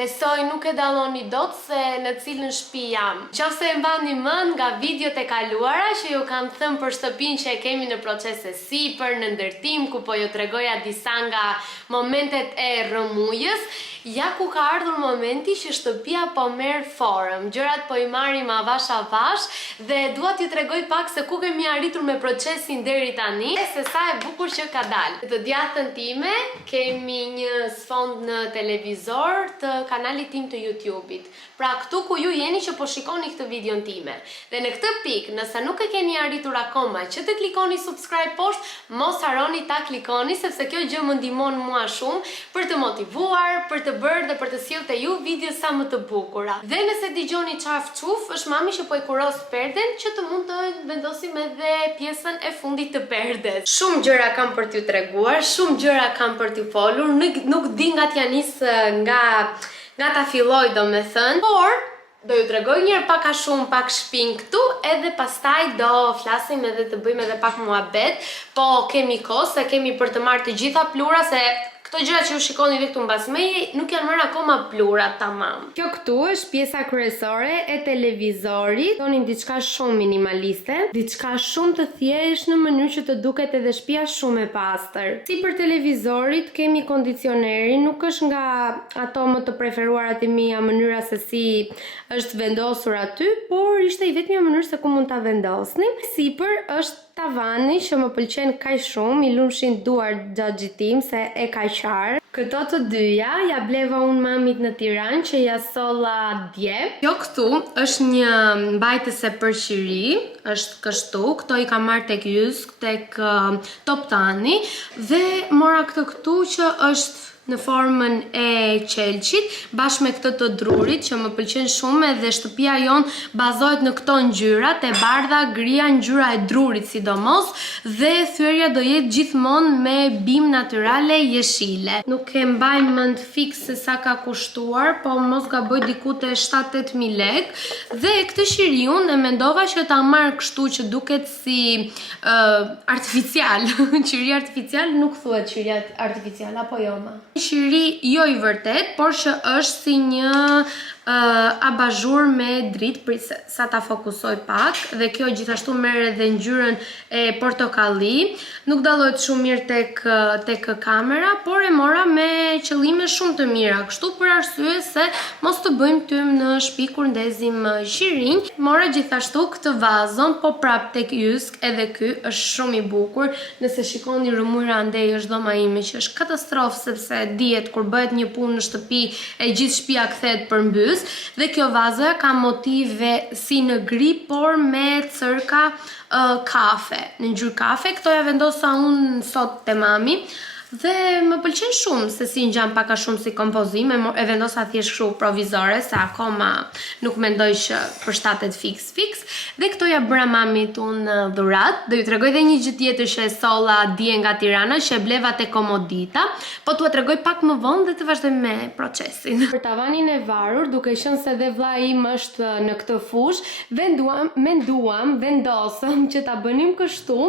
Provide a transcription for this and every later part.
Besoj nuk e dalloni dot se në cilën shtëpi jam. Nëse e mbani mend nga videot e kaluara që ju kam thënë për shtëpinë që e kemi në proces e sipër, në ndërtim, ku po ju tregoja disa nga momentet e rrëmujës, ja ku ka ardhur momenti që shtëpia po merr formë. Gjërat po i marrim avash dhe dua t'ju tregoj pak se ku kemi arritur me procesin deri tani, se sa e bukur që ka dalë. Të djathtën time kemi një sfond në televizor të kanalit tim të YouTube-it. Pra këtu ku ju jeni që po shikoni këtë videon time. Dhe në këtë pikë, nëse nuk e keni arritur akoma që të klikoni subscribe poshtë, mos harroni ta klikoni sepse kjo gjë më ndihmon mua shumë për të motivuar, për të bërë dhe për të sjellë te ju video sa më të bukura. Dhe nëse dëgjoni çaf çuf, është mami që po e kuros perden që të mund të vendosim edhe pjesën e fundit të perdes. Shumë gjëra kam për t'ju treguar, shumë gjëra kam për t'ju folur, nuk di nga t'ja nis nga ta filloj domethënë, por do ju tregoj njërë pak a shumë pak shpinë këtu, edhe pastaj do flasim edhe të bëjmë edhe pak muhabet, po kemi kohë se kemi për të marrë të gjitha plura, se këto gjëra që ju shikoni dhe këtu mbas meje nuk janë marrë akoma plura tamam. Kjo këtu është pjesa kryesore e televizorit. Donin diçka shumë minimaliste, diçka shumë të thjeshtë në mënyrë që të duket edhe shtëpia shumë e pastër. Si për televizorit kemi kondicionerin, nuk është nga ato më të preferuarat e mia mënyra se si është vendosur aty, por ishte i vetmja mënyrë se ku mund ta vendosnim. Sipër është tavani që më pëlqen kaq shumë, i lumshin duar xhaxhit tim se e ka qarë. Këto të dyja ja bleva unë mamit në Tiranë që ja solla dje. Kjo këtu është një mbajtëse për qiri, është kështu, këto i kam marrë tek Jysk, tek Toptani, dhe mora këtë këtu që është në formën e qelqit, bashkë me këtë të drurit që më pëlqen shumë, dhe shtëpia jon bazohet në këto ngjyrat e bardha, gria, ngjyra e drurit sidomos, dhe thyerja do jetë gjithmonë me bimë natyrale jeshile. Nuk e mbaj mend fiks se sa ka kushtuar, po mos gaboj diku te 7-8.000 lek, dhe këtë qiriun e mendova që ta marr kështu që duket si artificial. Qiri artificial nuk thuhet qiri artificial, apo jo ma? Qiri jo i vërtet, por që është si një abazhur me dritë, sa ta fokusoj pak, dhe kjo gjithashtu merr edhe ngjyrën e portokalli. Nuk dallohet shumë mirë tek kamera, por e mora me qëllime shumë të mira, kështu për arsye se mos të bëjmë tym në shtëpi kur ndezim qirinj. Mora gjithashtu këtë vazon, po prap tek Jysk, edhe ky është shumë i bukur. Nëse shikoni rrëmujra andej është dhoma ime që është katastrofë, sepse dihet kur bëhet një punë në shtëpi e gjithë shtëpia kthehet përmbys. Dhe kjo vazoja ka motive si në gri, por me cërka kafe, në ngjyrë kafe. Këto ja vendosa unë sot te mami, dhe më pëlqen shumë se si ngjan pak a shumë si kompozim, e vendosa thjesht kështu provizore, se akoma nuk mendoj që përshtatet fiks. Dhe këto ja bëra mamit unë dhurat. Do ju tregoj edhe një gjë tjetër që e solla dje nga Tirana, që e bleva te Komodita, po t'ua tregoj pak më vonë dhe të vazhdojmë me procesin. Për tavanin e varur, duke qenë se dhe vlla im është në këtë fush, vendosëm që ta bënim kështu,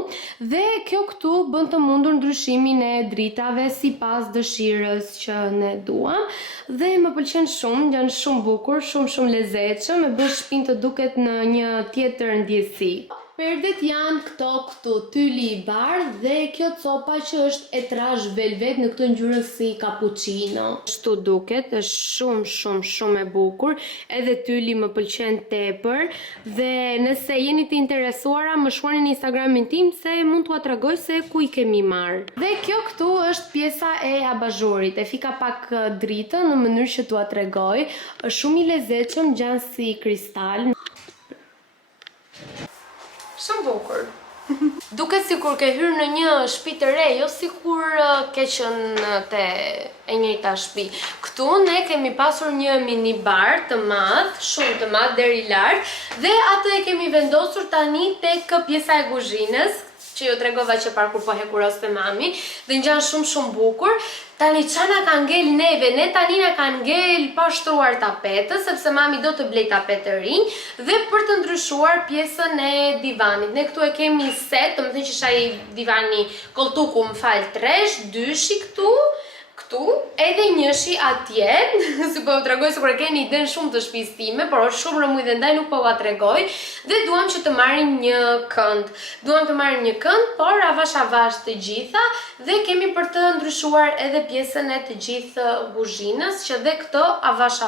dhe kjo këtu bën të mundur ndryshimin e dritave sipas dëshirës që ne duam, dhe më pëlqen shumë, janë shumë bukur, shumë lezetshëm, e bën shtëpinë të duket në një tjetër ndjesi. Perdet janë këtu, tyli i bardhë, dhe kjo copa që është etrazh velvet në këtë ngjyrë si cappuccino. Kështu duket, është shumë e bukur, edhe tyli më pëlqen tepër, dhe nëse jeni të interesuara, më shkruani në Instagramin tim se mund t'ua tregoj se ku i kemi marrë. Dhe kjo këtu është pjesa e abazhurit, e fika pak dritën në mënyrë që t'ua tregoj, është shumë i lezetshëm, ngjan si kristal. Shumë bukur. Duket sikur ke hyrë në një shtëpi të re, jo sikur ke qenë te e njëjta shtëpi. Këtu ne kemi pasur një minibar të madh, shumë të madh deri lart, dhe atë e kemi vendosur tani tek pjesa e kuzhinës, që ju tregova që parkur po hekuros te mami, dhe ngjan shumë bukur. Tani çana ka ngel neve, ne tani na ka ngel pa shtruar tapetën, sepse mami do të blej tapetë të rinj, dhe për të ndryshuar pjesën e divanit. Ne këtu e kemi set, domethënë që ai divani koltuku, më fal, tresh, dyshi këtu këtu, edhe njëshi atje, si po tregoj sikur e keni iden shumë të shtëpisë time, por është shumë rëmuj dhe ndaj nuk po ua tregoj, dhe duam që të marrim një kënd. Duam të marrim një kënd, por avash të gjitha, dhe kemi për të ndryshuar edhe pjesën e të gjithë kuzhinës, që dhe këto avash.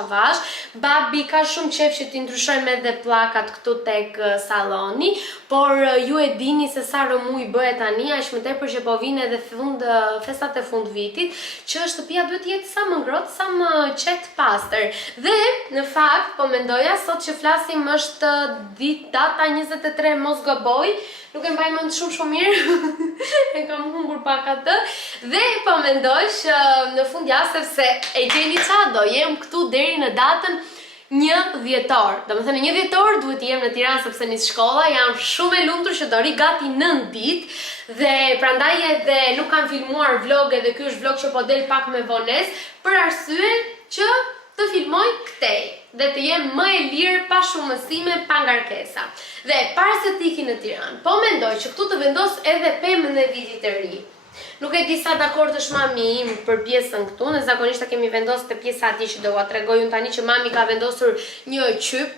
Babi ka shumë qef që t'i ndryshojmë edhe pllakat këtu tek salloni, por ju e dini se sa rëmuj bëhet tani, aq më tepër që po vinë edhe festat e fund vitit, që shtëpia duhet jetë sa më ngrohtë, sa më qetë pastër. Dhe në fakt po mendoja sot që flasim është data 23 mos gaboj, nuk e mbaj mend shumë mirë, e kam humbur pak atë, dhe po mendoj që në fundjavë sepse e gjeni çado, jem këtu deri në datën 1 dhjetor. Domethënë 1 dhjetor duhet jem në Tiranë sepse nis shkolla, jam shumë e lumtur që do ri gati 9 ditë dhe prandaj edhe nuk kam filmuar vlog, edhe ky është vlog që po del pak me vonesë, për arsyen që të filmoj këtej dhe të jem më e lirë, pa shumë mësime, pa ngarkesa. Dhe para se të iki në Tiranë, po mendoj që këtu të vendos edhe pemën e vitit të ri. Nuk e di sa dakord është mami im për pjesën këtu, ne zakonisht kemi vendosur te pjesa atje që do ua tregoj unë tani që mami ka vendosur një qyp,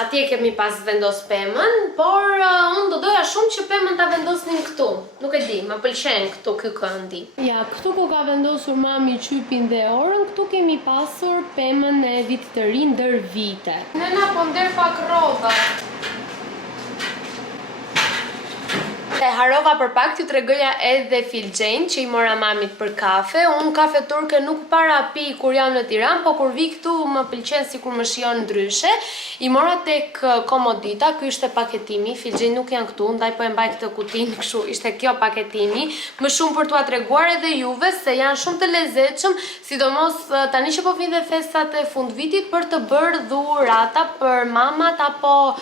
atje kemi pas vendos pemën, por unë do doja shumë që pemën ta vendosnin këtu. Nuk e di, më pëlqen këtu ky këndi. Ja, këtu ku ka vendosur mami qypin dhe orën, këtu kemi pasur pemën e vitit të ri ndër vite. Nena po nder pak rroba. E harova për pak t'ju tregoja edhe filxhen që i mora mamit për kafe. Unë kafe turke nuk para pi kur jam në Tiranë, po kur vi këtu më pëlqen sikur më shijon ndryshe. I mora tek Komodita, ky ishte paketimi, filxhen nuk janë këtu, ndaj po e mbaj këtë kutinë kështu, ishte kjo paketimi. Më shumë për t'ua treguar edhe juve se janë shumë të lezetshëm, sidomos tani që po vinë dhe festat e fund vitit për të bërë dhurata për mamat apo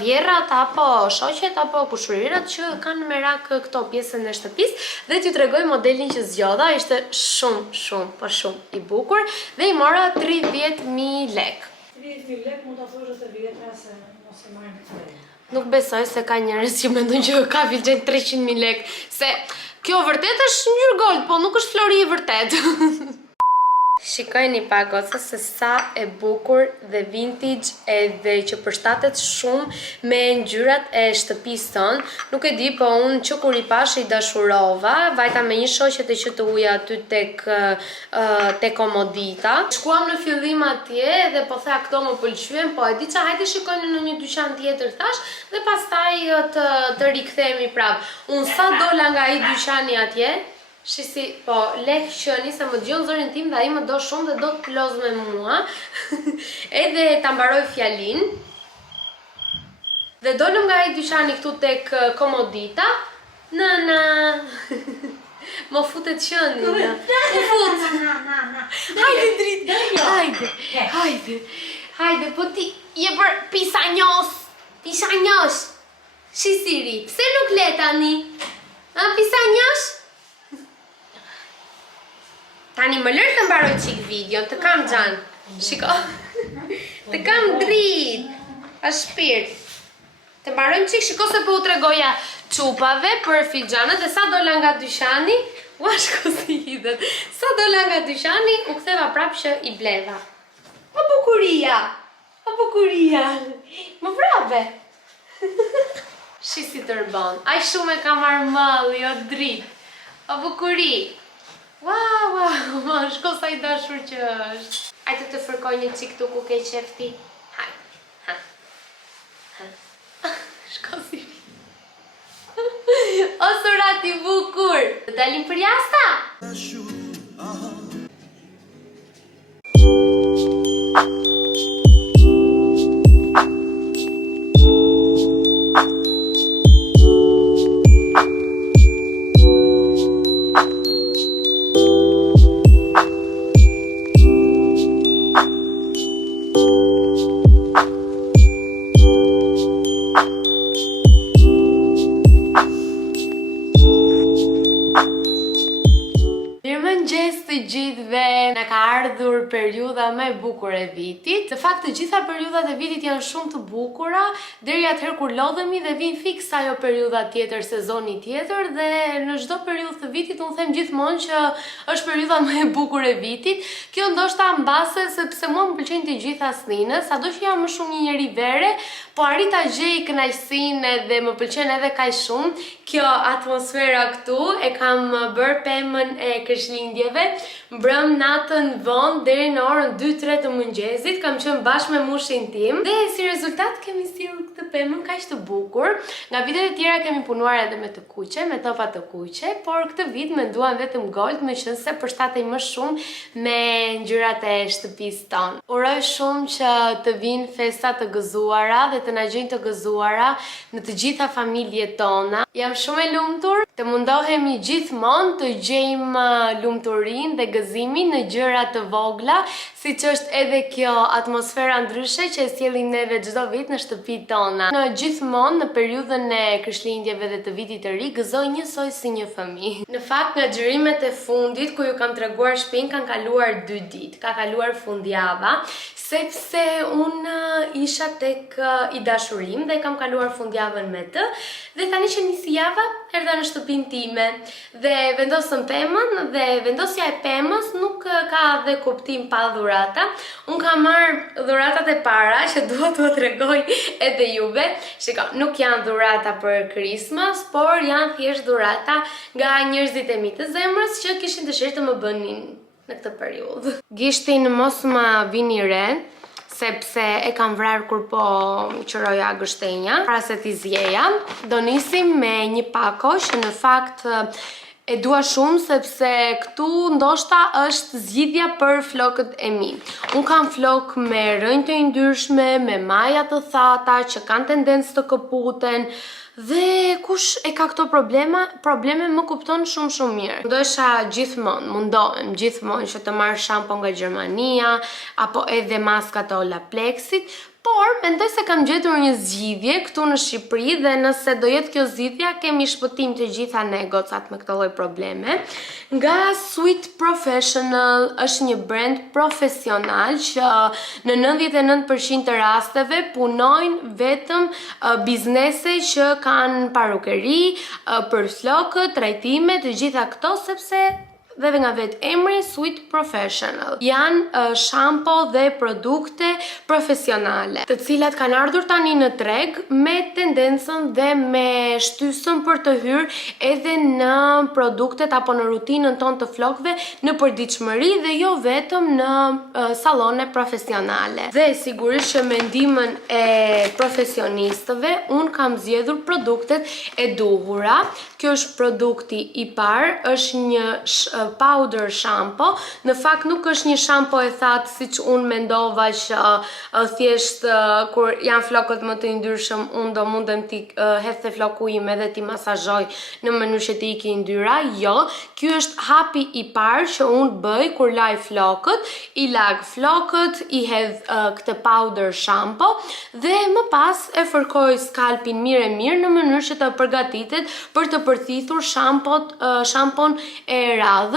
vjerrat apo shoqet apo kushërirat që kanë merak këto pjesën e shtëpisë, dhe t'ju tregoj modelin që zgjodha, ishte shumë i bukur dhe i mora 30.000 lek. 30.000 lek mund ta thosh se vjetra se mos e marrin këtë. Nuk besoj se ka njerëz që mendojnë që ka filxhen 300.000 lek, se kjo vërtet është ngjyrë gold, po nuk është flori i vërtet. Shikojni pak goca se sa e bukur dhe vintage edhe që përshtatet shumë me ngjyrat e shtëpisë tonë. Nuk e di, po unë që kur i pash i dashurova, vajta me një shoqe të që të uja aty tek Komodita. Shkuam në fillim atje dhe po thea këto më pëlqyen, po e di ça hajde shikojnë në një dyqan tjetër thash dhe pastaj të rikthehemi prap. Unë sa dola nga ai dyqani atje, shisi, po, lek qëni, se më gjonë zërin tim dhe ai më do shumë dhe do të ploz me mua. Edhe ta mbaroj fjalin. Dhe dolëm nga ai dyqani këtu tek Komodita. Nana. Më futet qëni. Më fut. Hajde dritë. Hajde, po ti je për pisanjos. Shisiri, pse nuk le tani? Pisanjosh? Tani më lërë të mbaroj qik video, të kam gjanë. Shiko, të kam drit, a shpirt. Të mbarojmë qik, shiko se po u tregoja qupave për filxhanët dhe sa dola nga dyqani, shko si hidhet, sa dola nga dyqani, u ktheva prap që i bleva. O bukuria, më vrave. Shisi tërbon, aj shumë e ka marrë malli, o drit, o bukuri. Wow, ma shko sa i dashur që është. Ajde të fërkoj një qik tu ku ke qefti. Hajde. Shko si ri. O surat i bukur. Të dalim për jasta? bukur e vitit. Në fakt të gjitha periudhat e vitit janë shumë të bukura, deri atëherë kur lodhemi dhe vin fiks ajo periudha tjetër, sezoni tjetër, dhe në çdo periudhë të vitit unë them gjithmonë që është periudha më e bukur e vitit. Kjo ndoshta mbase sepse mua më pëlqejnë të gjitha sninës, sado që jam më shumë një njeri vere, po arrita gjej kënaqësinë dhe më pëlqen edhe kaq shumë. Kjo atmosfera këtu e kam bërë pemën e Krishtlindjeve, mbrëm natën vonë deri në orën 2-3 të mëngjesit, kam qenë bashkë me mushin tim dhe si rezultat kemi sjellë këtë pemën kaq të bukur. Nga vitet e tjera kemi punuar edhe me të kuqe, me topa të kuqe, por këtë vit menduam vetëm gold, meqense përshtatej më shumë me ngjyrat e shtëpisë tonë. Uroj shumë që të vinë festa të gëzuara dhe të na gjejnë të gëzuara në të gjitha familjet tona. Jam shumë e lumtur të mundohemi gjithmonë të gjejmë lumturinë dhe gëzimin në gjëra të vogla, siç është edhe kjo atmosfera ndryshe që e sjellim neve çdo vit në shtëpitë tona. Në gjithmonë në periudhën e Krishtlindjeve dhe të vitit të ri gëzoj njësoj si një fëmijë. Në fakt nga xhirimet e fundit ku ju kam treguar shtëpinë kanë kaluar 2 ditë, ka kaluar fundjava, sepse unë isha tek i dashurim dhe kam kaluar fundjavën me të, dhe tani që nisi java, erdha në shtëpinë time dhe vendosëm pemën, dhe vendosja e pemës nuk ka dhe kuptim pa dhurata. Unë kam marrë dhuratat e para që dua t'u tregoj edhe juve. Shiko, nuk janë dhurata për Christmas, por janë thjesht dhurata nga njerëzit e mi të zemrës që kishin dëshirë të më bënin në këtë periudhë. Gishtin mos më vini re, sepse e kam vrarë kur po qëroja gështenja. Para se t'i zjeja, do nisim me një pako që në fakt e dua shumë sepse këtu ndoshta është zgjidhja për flokët e mi. Unë kam flok me rënjë të ndryshme, me maja të thata që kanë tendencë të këputen, dhe kush e ka këto probleme më kupton shumë mirë. Mundohem gjithmonë që të marr shampo nga Gjermania apo edhe maska të Olaplexit, por mendoj se kam gjetur një zgjidhje këtu në Shqipëri dhe nëse do jetë kjo zgjidhja kemi shpëtim të gjitha ne gocat me këtë lloj probleme. Nga Sweet Professional është një brand profesional që në 99% të rasteve punojnë vetëm biznese që kanë parukeri, për flokët, trajtime, të gjitha këto, sepse dhe nga vetë emri Sweet Professional. Janë shampo dhe produkte profesionale, të cilat kanë ardhur tani në treg me tendencën dhe me shtysën për të hyrë edhe në produktet apo në rutinën tonë të flokëve në përditshmëri dhe jo vetëm në sallone profesionale. Dhe sigurisht që me ndihmën e profesionistëve unë kam zgjedhur produktet e duhura. Kjo është produkti i parë, është një powder shampo. Në fakt nuk është një shampo e thatë siç unë mendova që thjesht kur janë flokët më të ndryshëm unë do mundem t'i hedh te floku im edhe t'i masazhoj në mënyrë që t'i iki ndyra. Jo, ky është hapi i parë që unë bëj kur laj flokët, i lag flokët, i hedh këtë powder shampo dhe më pas e fërkoj skalpin mirë në mënyrë që të përgatitet për të përthithur shampon e radhës,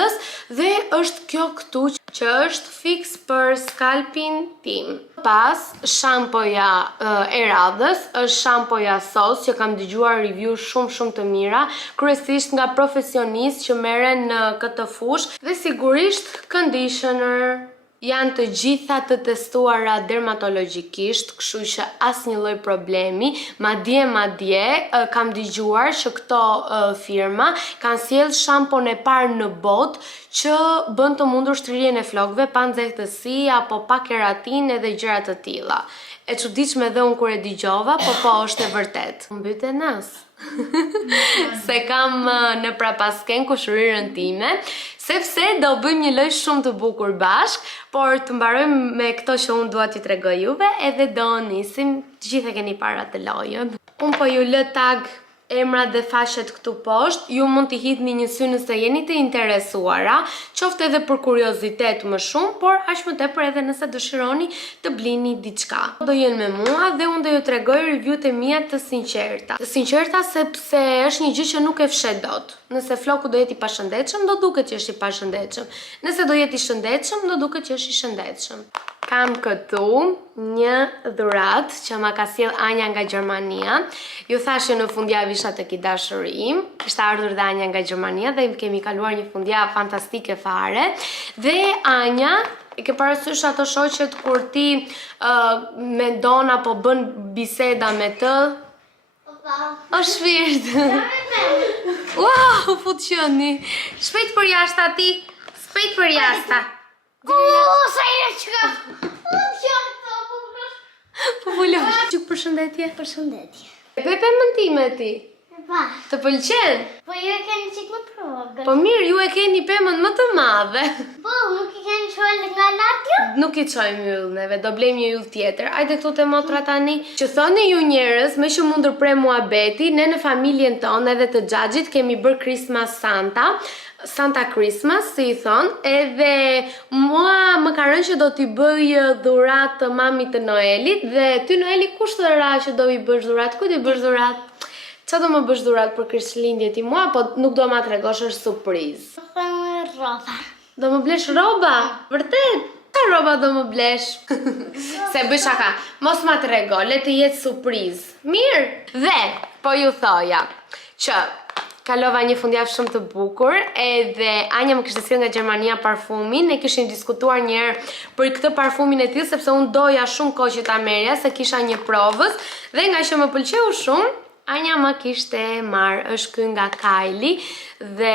dhe është kjo këtu që është fix për skalpin tim. Pas, shampoja e radhës është shampoja SOS që kam dëgjuar review shumë të mira, kryesisht nga profesionistë që merren në këtë fushë, dhe sigurisht conditioner. Janë të gjitha të testuara dermatologjikisht, kështu që asnjë lloj problemi. Madje kam dëgjuar që këto firma kanë sjellë shampon e parë në botë që bën të mundur shtrirjen e flokëve pa nxehtësi apo pa keratin edhe gjëra të tilla. E çuditshme dhe unë kur e dëgjova, po është e vërtet. Mbyte nas. Se kam në prapasken kushurirën time, sepse do bëjmë një lojë shumë të bukur bashk, por të mbarojmë me këto që unë dua t'ju tregoj juve, edhe do nisim, të gjithë e keni para të lojën. Unë po ju lë tag emrat dhe faqet këtu poshtë, ju mund t'i hidhni një sy nëse jeni të interesuara, qoftë edhe për kuriozitet më shumë, por aq më tepër edhe nëse dëshironi të blini diçka. Do jenë me mua dhe unë do ju tregoj review-t e mia të sinqerta. Të sinqerta sepse është një gjë që nuk e fshet dot. Nëse floku do jetë i pashëndetshëm, do duket që është i pashëndetshëm. Nëse do jetë i shëndetshëm, do duket që është i shëndetshëm. Kam këtu një dhuratë që ma ka sjell Anja nga Gjermania. Ju thashë në fundjavë isha tek i dashuri im. Kishte ardhur dhe Anja nga Gjermania dhe kemi kaluar një fundjavë fantastike fare. Dhe Anja, e ke parasysh ato shoqet kur ti mendon apo bën biseda me të? O shpirt. Wow, fut qëni. Shpejt për jashta ti. Shpejt për jashta. Sa i që Populosh. Çuk përshëndetje. Përshëndetje. Pepe mëntime ti. Pa. Të pëlqen? Po ju e keni qik më progë. Po mirë, ju e keni pemën më të madhe. Po, nuk i keni qëllë nga lartë ju? Nuk i çojmë yll neve, do blejmë një yll tjetër. Ajde këtu te motra tani. Që thoni ju njerëz, me që mund ndërpre muhabeti, ne në familjen tonë edhe të Xhaxhit kemi bërë Christmas Santa Christmas, si i thonë, edhe mua më ka rënë që do t'i bëj dhurat të mamit të Noelit, dhe ty Noeli kush të ra që do i bësh dhurat? Ku t'i bësh dhurat? Qa do më bësh dhurat për Krishtlindje ti mua, po nuk do ma tregosh, është surprizë. Po thëmë roba. Do më blesh roba? Vërtet? Ka roba do më blesh? Se bëj shaka, mos ma trego, le të jetë surprizë. Mirë? Dhe, po ju thoja, që kalova një fundjavë shumë të bukur, edhe Anja më kishte sjellë nga Gjermania parfumin, ne kishim diskutuar një herë për këtë parfumin e tillë sepse unë doja shumë kohë që ta merrja, se kisha një provës, dhe nga që më pëlqeu shumë, Anja më kishte marrë, është ky nga Kylie, dhe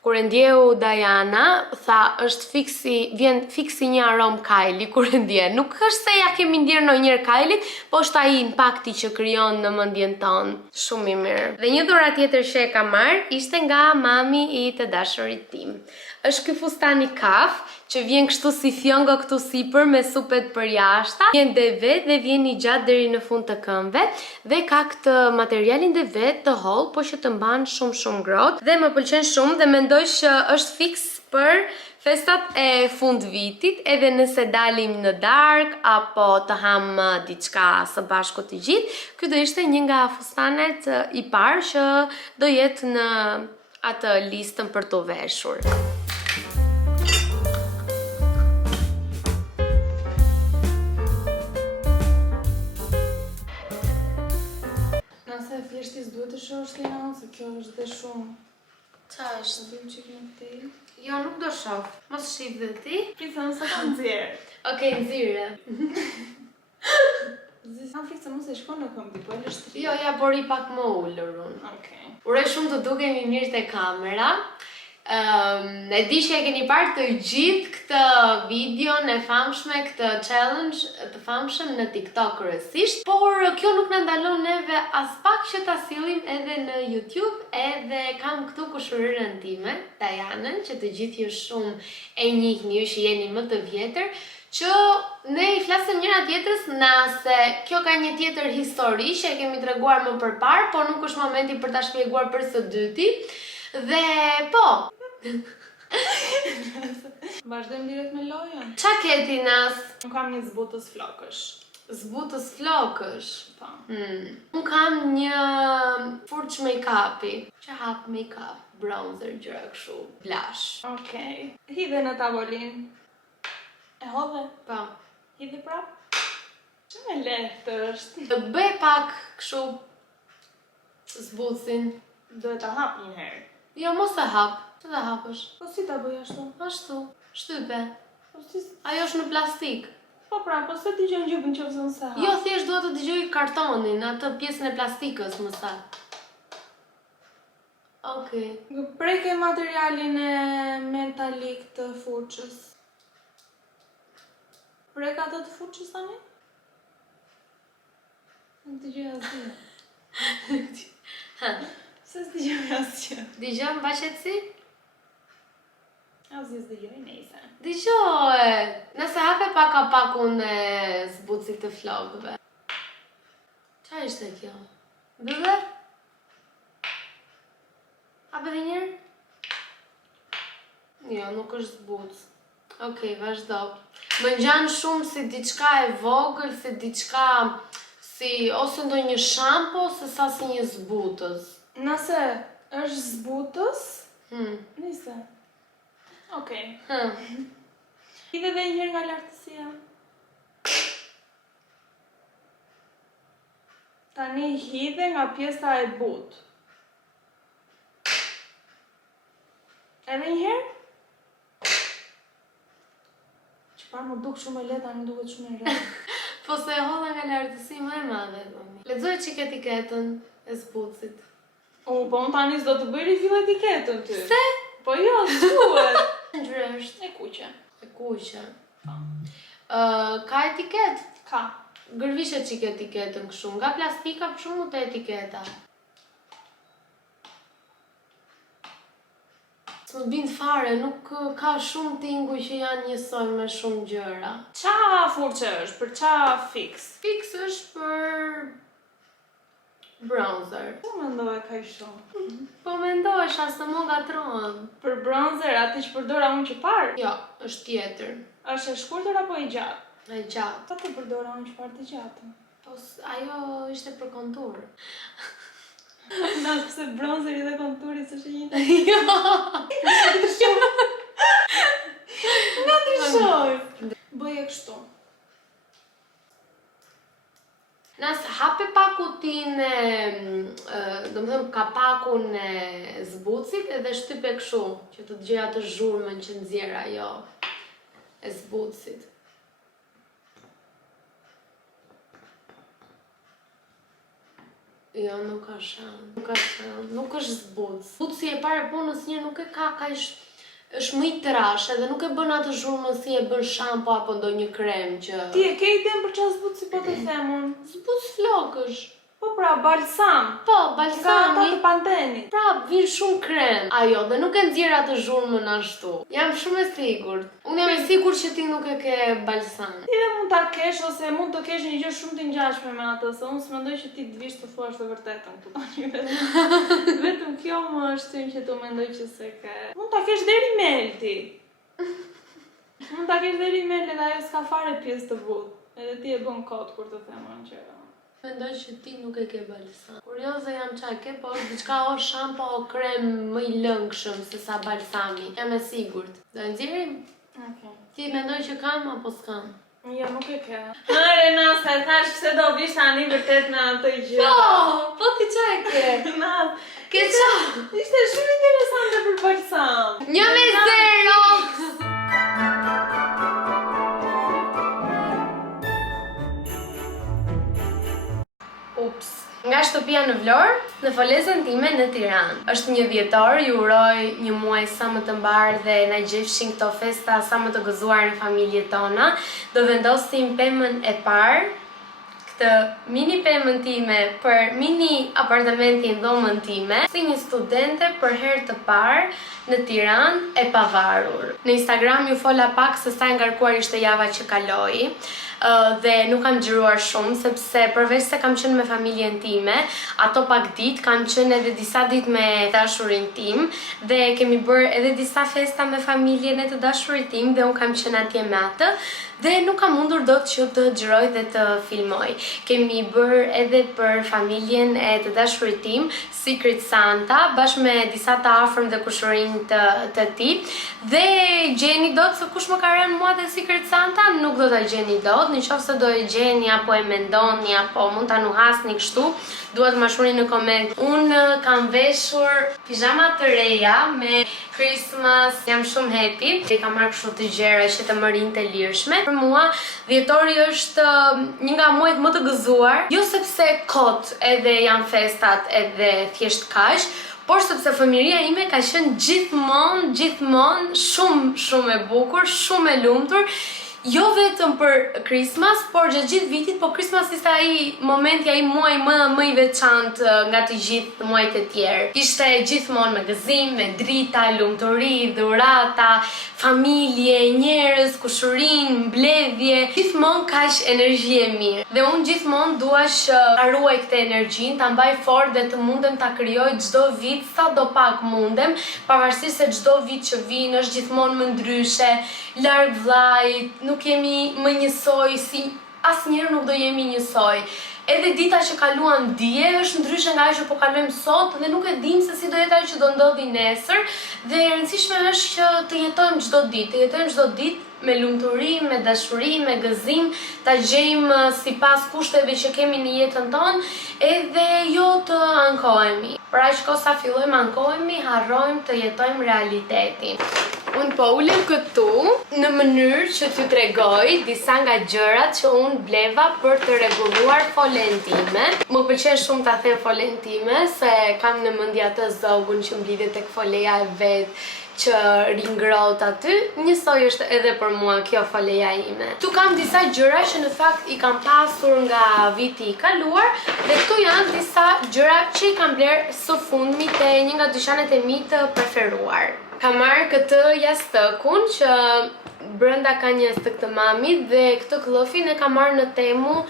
kur e ndjeu Diana, tha është vjen fiksi një arom Kylie kur e ndjen. Nuk është se ja kemi ndjerë ndonjëherë Kylie, po është ai impakti që krijon në mendjen tonë. Shumë i mirë. Dhe një dhuratë tjetër që e kam marrë ishte nga mami i të dashurit tim. Është ky fustani kaf që vjen kështu si fjongo këtu sipër me supet për jashta. Vjen deve dhe vjen i gjatë deri në fund të këmbëve dhe ka këtë materialin deve të hollë, po që të mban shumë ngrohtë dhe më pëlqen shumë dhe mendoj që është fiks për festat e fund vitit, edhe nëse dalim në darkë apo të ham diçka së bashku të gjithë. Ky do ishte një nga fustanet i parë që do jetë në atë listën për të veshur. Nëse thjeshtis duhet të shohësh Lina, se kjo është dhe shumë. Qa është? Të bëjmë qik në tej. Jo, nuk do shoh. Mos shif dhe ti. Friksa nëse ka nxjerr. Okej, nxirre. Zisa friksa mos e shkon në këmbë, po e lështri. Jo, ja bori pak më ullur unë. Okej. Uroj shumë të dukemi mirë te kamera. E di që e keni parë të gjithë këtë video në famshme, këtë challenge të famshëm në TikTok kryesisht, por kjo nuk na ndalon neve as pak që ta sillim edhe në YouTube, edhe kam këtu kushërirën time, Dianën, që të gjithë ju shumë e njihni, ju që jeni më të vjetër, që ne i flasim njëra tjetrës nase kjo ka një tjetër histori që e kemi treguar më përpara, por nuk është momenti për ta shpjeguar për së dyti. Dhe po, Vazhdojmë direkt me lojën. qa keti nas? Unë kam një zbutës flokësh. Zbutës flokësh. Po. Unë kam një furç make-upi. Që hap make-up, bronzer, gjëra kështu, blush. Okej. Hidhe në tavolinë. E hodhe? Po. Hidhe prap? Që me lehtë është. Të bëj pak kështu zbutësin. Duhet ta hap një herë. Jo, mos e hap. Që ta hapësh? Po si ta bëj ashtu? Ashtu, shtype. Po si... Ajo është në plastik. Po pra, po se t'i gjën gjupin që vëzën se hap. Jo, thjesht duhet të dëgjoj kartonin, atë pjesën e plastikës, më sa. Okej. Preke materialin e metalik të furçës. Prek atë të furçës tani? Nuk t'i gjë asgjë. Se s't'i gjë asgjë. Dëgjoj mbaqetësi? Asgjë s't'i gjë nejse. Dëgjoj. Nëse hape pakun e zbutësit të flokëve. Qa ishte kjo? Bëdhe? Hape dhe njërë? Jo, nuk është zbutës. Okej, vazhdo. Më ngjan shumë si diçka e vogël, si diçka si ose ndonjë shampo, ose sa si një zbutës. Nëse është zbutës, Nise. Okej. Hë. Hidhe dhe njëherë nga lartësia. Tani hidhe nga pjesa e butë. Edhe një herë? Çfarë më duk shumë e lehtë, tani duket shumë e rrallë. Po se e hodha nga lartësi më e madhe, domi. Lexoj çik etiketën e zbucit. Po unë tani s'do të bëj rifill etiketën ty. Se? Po jo, s'duhet. Ngjyra është E kuqe. e kuqe. Ka etiket? Ka. Gërvishe çik etiketën kështu, nga plastika për shumë të etiketa. S'më bind fare, nuk ka shumë tinguj që janë njësoj me shumë gjëra. Qa furçe është, për qa fix? Fix është për bronzer. Po mendoj kaq shumë. Po mendohesh as të më ngatrohem. Për bronzer, atë që përdora unë që parë? Jo, është tjetër. Është e shkurtër apo e gjatë? E gjatë. Po të përdora unë që parë të gjatë. Po ajo ishte për kontur. Na pse bronzeri dhe konturi s'është e njëjta? Jo. Nga ndryshoj. Bëje kështu. Nas hape pak kutinë, domethënë kapakun e zbucit edhe shtype kështu, që të gjej atë zhurmën që nxjerr ajo e zbucit. Jo, nuk ka shan. Nuk është zbuc. Zbuci e pare punës një nuk e ka është më i trash edhe nuk e bën atë zhurmën si e bën shampo apo ndonjë krem që... Ti e ke idenë për çfarë zbuci po të them unë? Zbuc flokësh. Po pra, balsam. Po, Nga ata balsami. të Pantenit. Pra, vin shumë krem. Ajo, dhe nuk e nxjerr atë zhurmën ashtu. Jam shumë e sigurt. Unë jam e sigurt që ti nuk e ke balsam. Ti dhe mund ta kesh ose mund të kesh një gjë shumë të ngjashme me atë, se unë s'mendoj që ti të vish të thuash të vërtetën këtu. Vetëm kjo më është që tu mendoj që se ke. Mund ta kesh deri melti. Mund ta kesh deri melti dhe ajo s'ka fare pjesë të butë. Edhe ti e bën kot kur të them unë që Mendoj që ti nuk e ke balsam. Kurioze jam qa ke, po është diçka o shampo o krem më i lëngshëm se sa balsami. Jam e sigurt. Do e nxjerrim? Okay. Ti mendoj që kam apo s'kam? Jo, nuk e ke. Hëre, Nasa, thash pse do vish tani vërtet në atë gjë. Po ti qa e ke? Nas, Ke qa? ishte shumë interesante për balsam. 1-0! Ups. Nga shtëpia në Vlorë, në falezën time në Tiranë. Është një dhjetor, ju uroj një muaj sa më të mbar dhe na gjefshin këto festa sa më të gëzuar në familjet tona. Do vendosim pemën e parë, këtë mini pemën time për mini apartamentin dhomën time, si një studente për herë të parë në Tiranë e pavarur. Në Instagram ju fola pak se sa e ngarkuar ishte java që kaloi. Dhe nuk kam xhiruar shumë sepse përveç se kam qenë me familjen time, ato pak ditë kam qenë edhe disa ditë me dashurin tim dhe kemi bërë edhe disa festa me familjen e të dashurit tim dhe unë kam qenë atje me atë dhe nuk kam mundur dot që të xhiroj dhe të filmoj. Kemi bërë edhe për familjen e të dashurit tim Secret Santa bashkë me disa të afërm dhe kushërinj të tij dhe gjeni dot se kush më ka rënë mua te Secret Santa, nuk do ta gjeni dot. Në qoftë se do e gjeni apo e mendoni apo mund ta nuhasni kështu, duhet ma shkruani në koment. Unë kam veshur pijama të reja me Christmas, jam shumë happy. I kam marrë kështu të gjëra që të më rinë të lirshme. Për mua, dhjetori është një nga muajt më të gëzuar, jo sepse kot edhe janë festat edhe thjesht kaq, por sepse fëmijëria ime ka qenë gjithmonë shumë e bukur, shumë e lumtur. Jo vetëm për Christmas, por gjatë gjithë vitit, po Christmas ishte ai momenti, ai muaj më i veçantë nga të gjithë muajt e tjerë. Ishte gjithmonë me gëzim, me drita, lumturi, dhurata, familje, njerëz, kushërinë, mbledhje, gjithmonë kaq energji e mirë. Dhe unë gjithmonë dua që ta ruaj këtë energjinë, ta mbaj fort dhe të mundem ta krijoj çdo vit sa do pak mundem, pavarësisht se çdo vit që vjen është gjithmonë më ndryshe, larg vllajt, nuk jemi më njësoj, si asnjëherë nuk do jemi njësoj. Edhe dita që kaluam dje është ndryshe nga ajo që po kalojmë sot dhe nuk e dim se si do jetë ajo që do ndodhi nesër dhe e rëndësishme është që të jetojmë çdo ditë me lumturi, me dashuri, me gëzim, ta gjejmë sipas kushteve që kemi në jetën tonë, edhe jo të ankohemi. Për aq kohë sa fillojmë ankohemi, harrojmë të jetojmë realitetin. Unë po ulem këtu në mënyrë që t'ju tregoj disa nga gjërat që unë bleva për të rregulluar folen time. Më pëlqen shumë ta them folen time se kam në mendje atë zogun që mblidhet tek foleja e vet që ringrot aty, njësoj është edhe për mua kjo foleja ime. Tu kam disa gjëra që në fakt i kam pasur nga viti i kaluar dhe këtu janë disa gjëra që i kam bler së fundmi te një nga dyqanet e mi të preferuar. Kam marrë këtë jastëkun që brenda ka një jastëk të mamit dhe këtë klofin e kam marrë në Temu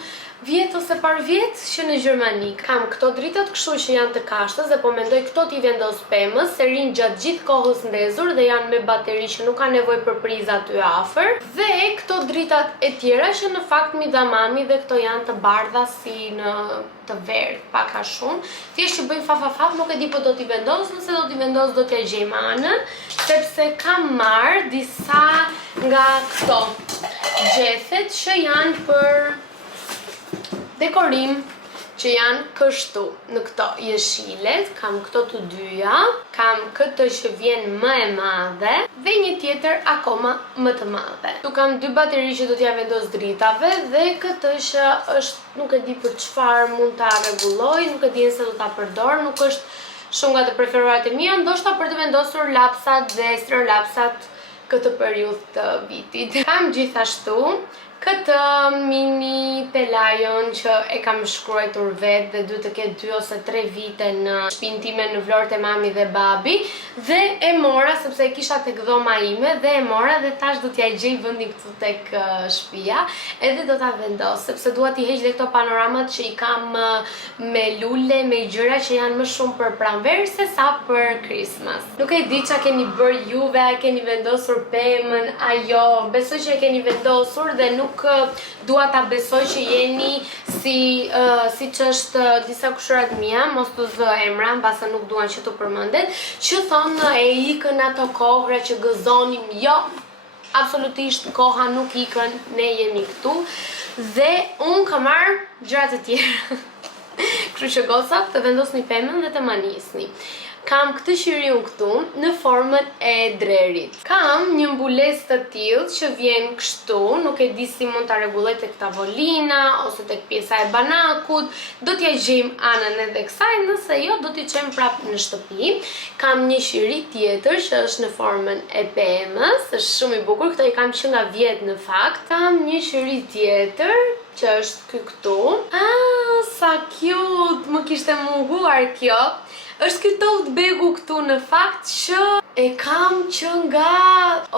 vjet ose par vjet që në Gjermani. Kam këto dritat kështu që janë të kashtës dhe po mendoj këto t'i vendos pemës, se rinë gjatë gjithë kohës ndezur dhe janë me bateri që nuk ka nevojë për prizë aty afër. Dhe këto dritat e tjera që në fakt mi dha mami dhe këto janë të bardha si në të verdh, pak a shumë. Thjesht që bëjmë fafafaf, nuk e di po do t'i vendos, nëse do t'i vendos do t'ja gjejmë anën, sepse kam marrë disa nga këto gjethet që janë për dekorim, që janë kështu në këto jeshilet, kam këto të dyja, kam këtë që vjen më e madhe dhe një tjetër akoma më të madhe. Tu kam dy bateri që do t'ja vendos dritave dhe këtë që është nuk e di për çfarë mund ta rregulloj, nuk e di se do ta përdor, nuk është shumë nga të preferuarat e mia, ndoshta për të vendosur lapsat dhe strolapsat këtë periudhë të vitit. Kam gjithashtu këtë mini pelajon që e kam shkruar vetë dhe duhet të ketë 2 ose 3 vite në shtëpinë time në Vlorë te mami dhe babi dhe e mora sepse e kisha tek dhoma ime dhe e mora dhe thash do t'ja gjej vendin këtu tek shtëpia edhe do ta vendos sepse dua t'i heq dhe këto panoramat që i kam me lule, me gjëra që janë më shumë për pranverë se sa për Christmas. Nuk e di ç'a keni bërë juve, a keni vendosur pemën, ajo, besoj që e keni vendosur dhe nuk dua ta besoj që jeni siç është disa kushërat mia, mos të zë emra, mbase nuk duan që tu përmendet, që thonë e ikën ato kohra që gëzonim, jo, absolutisht koha nuk ikën, ne jemi këtu dhe unë kam marrë gjëra të tjera. Kështu që goca, të vendosni pemën dhe të manisni. Kam këtë qiriun këtu në formën e drerit. Kam një mbulesë të tillë që vjen kështu, nuk e di si mund ta rregulloj tek tavolina ose tek pjesa e banakut. Do t'ja gjejmë anën edhe kësaj, nëse jo do t'i çojmë prapë në shtëpi. Kam një qiri tjetër që është në formën e pemës, është shumë i bukur, këtë i kam që nga vjet në fakt. Kam një qiri tjetër që është ky këtu. Sa cute, më kishte munguar kjo. Është ky tote begu këtu në fakt që e kam që nga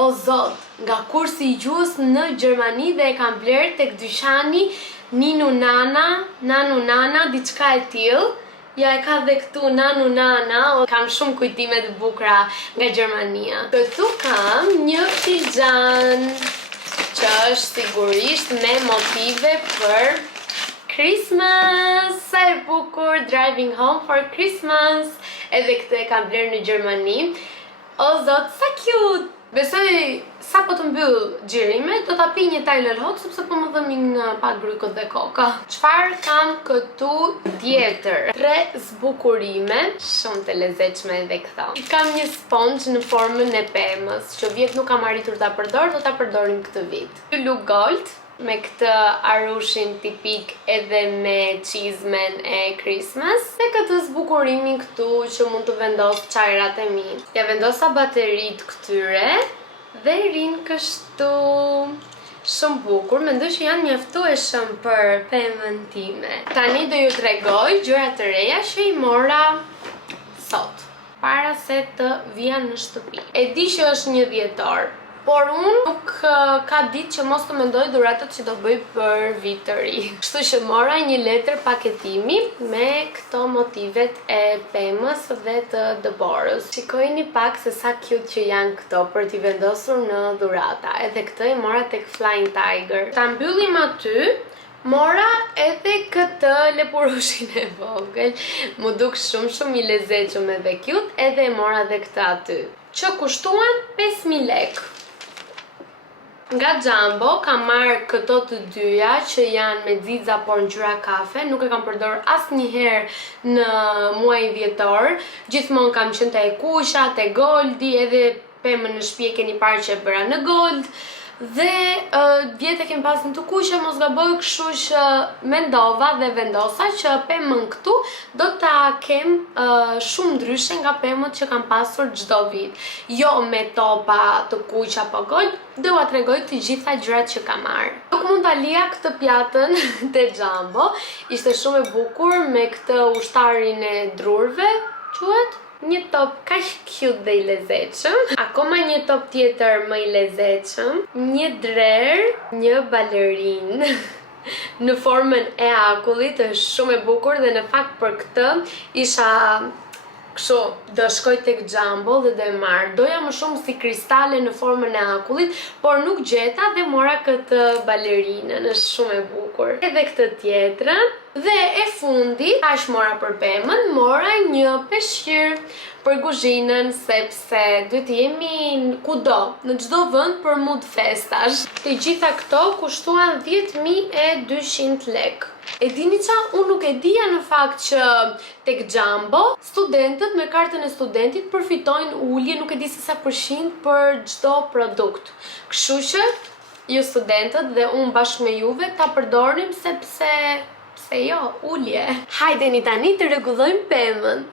o zot, nga kursi i gjuhës në Gjermani dhe e kam bler tek dyqani Ninu Nana, diçka e tillë. Ja e ka dhe këtu Nanu Nana, kam shumë kujtime të bukura nga Gjermania. Këtu kam një pixhan që është sigurisht me motive për Christmas, sa e bukur, driving home for Christmas. Edhe këtë e kam bler në Gjermani. O zot, sa cute! Besoj sa po të mbyll xhirime, do ta pi një Tyler Hot sepse po më dhëmin pak grykët dhe koka. Çfarë kam këtu tjetër? 3 zbukurime, shumë të lezetshme edhe këto. Kam një sponge në formën e pemës, që vjet nuk kam arritur ta përdor, do ta përdorim këtë vit. Ky look gold me këtë arushin tipik edhe me çizmen e Christmas. Dhe këtë zbukurimin këtu që mund të vendos çajrat e mi. Ja vendosa baterit këtyre dhe rinë kështu. Shumë bukur, mendoj që janë mjaftueshëm për pemën time. Tani do ju tregoj gjëra të reja që i mora sot, para se të vija në shtëpi. E di që është 1 dhjetor, por unë nuk ka ditë që mos të mendoj dhuratat që do bëj për vit të ri. Kështu që mora një letër paketimi me këto motivet e pemës dhe të dëborës. Shikojini pak se sa cute që janë këto për t'i vendosur në dhurata. Edhe këtë i mora tek Flying Tiger. Ta mbyllim aty, Mora edhe këtë lepurushin e vogël, mu duk shumë i lezetshëm edhe cute, edhe e mora dhe këtë aty, që kushtuan 5.000 lek. Nga Jumbo kam marrë këto të dyja që janë me xixa por ngjyra kafe, nuk e kam përdorur asnjëherë në muajin dhjetor. Gjithmonë kam qenë te kusha, te Goldi, edhe pemën në shtëpi e keni parë që e bëra në Gold. Dhe djetë e kem pas në të kushe, mos gaboj, kështu që mendova dhe vendosa që pemën këtu do ta kem shumë ndryshe nga pemët që kam pasur çdo vit. Jo me topa të kuq apo gold, do ua tregoj të gjitha gjërat që kam marrë. Nuk mund ta lija këtë pjatën te Jumbo, ishte shumë e bukur me këtë ushtarin e drurve, quhet? Një top kaq cute dhe i lezetshëm. Akoma një top tjetër më i lezetshëm. Një drer, një balerin në formën e akullit, është shumë e bukur dhe në fakt për këtë isha kështu, do shkoj tek Jumbo dhe do e marr. Doja më shumë si kristale në formën e akullit, por nuk gjeta dhe mora këtë balerinën, është shumë e bukur. Edhe këtë tjetrën. Dhe e fundit, tash mora për pemën, mora një peshqir për kuzhinën, sepse duhet të jemi kudo, në çdo vend për mood festash. Të gjitha këto kushtuan 10.200 lek. E dini qa, unë nuk e dija në fakt që tek Jumbo studentët me kartën e studentit përfitojnë ulje, nuk e di se sa përqind për çdo produkt. Kështu që ju studentët dhe unë bashkë me juve ta përdornim sepse jo, ulje. Hajdeni tani të rregullojmë pemën.